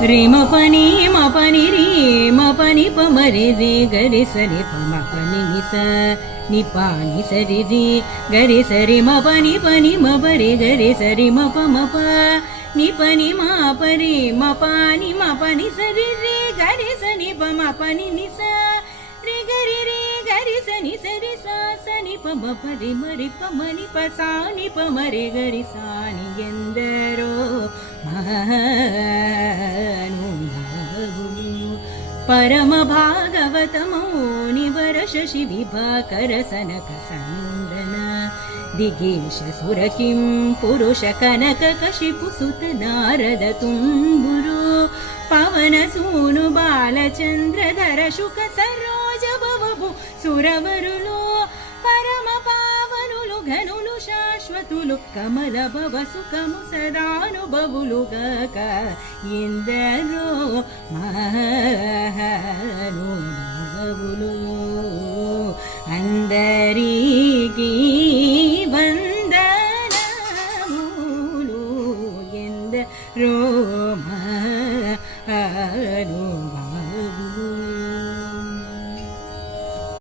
रे म पनि रे म पनि प म रे रे ग रे स रे प म प नि नि स नि पा नि स रे रे ग रे स रे म पनि म प रे ग रे स रे म प नि पनि म प रे म पा नि म प नि स रे रे ग रे स नि प म प नि नि स रे ग रे रे ग रे स नि प म प रे म रे प म नि प सा नि प म रे ಗ रे सा नि ಎಂದರೋ परम भागवतमो निवर शशि विभाकर सनक संदन दिगेश सुर किं पुरुष कनक कशिपु सुत नारद तुम्बुरु पवन सूनु बालचंद्र धर शुक सरोज भवभु सुरवरुलो परम पावनुलु घनुलु ಶಾಶ್ವತುಲು ಕಮಲ ಭವ ಸುಖಮು ಸದಾನುಭವುಲು ಗಕ ಎಂದರೋ ಮಹಾನುಭಾವುಲು ಅಂದರಿ